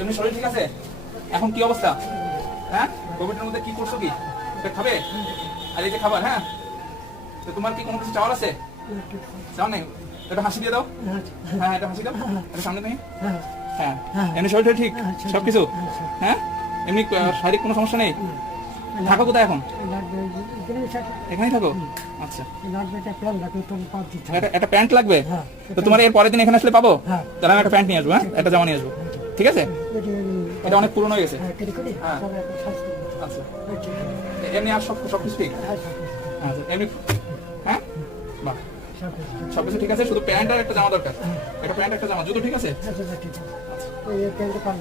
এমনি শরীর ঠিক আছে? এখন কি অবস্থা? হ্যাঁ, কোভিডের মধ্যে কি করছো? কি খাবে? আর এই যে খাবার, হ্যাঁ, তো তোমার কি কোনো কিছু চাওয়ার আছে? চাও নেই? এটা হাসি দিয়ে দাও। হ্যাঁ, এটা হাসি দাও। এটা সামনে নেই। হ্যাঁ, এমনি শরীর ঠিক সবকিছু? হ্যাঁ, এমনি শারীরিক কোনো সমস্যা নেই? থাকো কোথায় এখন? এখানেই থাকো? আচ্ছা, একটা প্যান্ট লাগবে তো তোমার এর পরের দিন এখানে আসলে পাবো? তাহলে আমি একটা প্যান্ট নিয়ে আসবো। হ্যাঁ, একটা জামা নিয়ে আসবো, ঠিক আছে? এটা অনেক পুরনো হয়ে গেছে। হ্যাঁ, আচ্ছা, এমনি আর সবকিছু ঠিক? আচ্ছা, এমনি হ্যাঁ, বাহ, সবকিছু ঠিক আছে, শুধু প্যান্ট আর একটা জামা দরকার। একটা প্যান্ট একটা জামা, জুতো ঠিক আছে?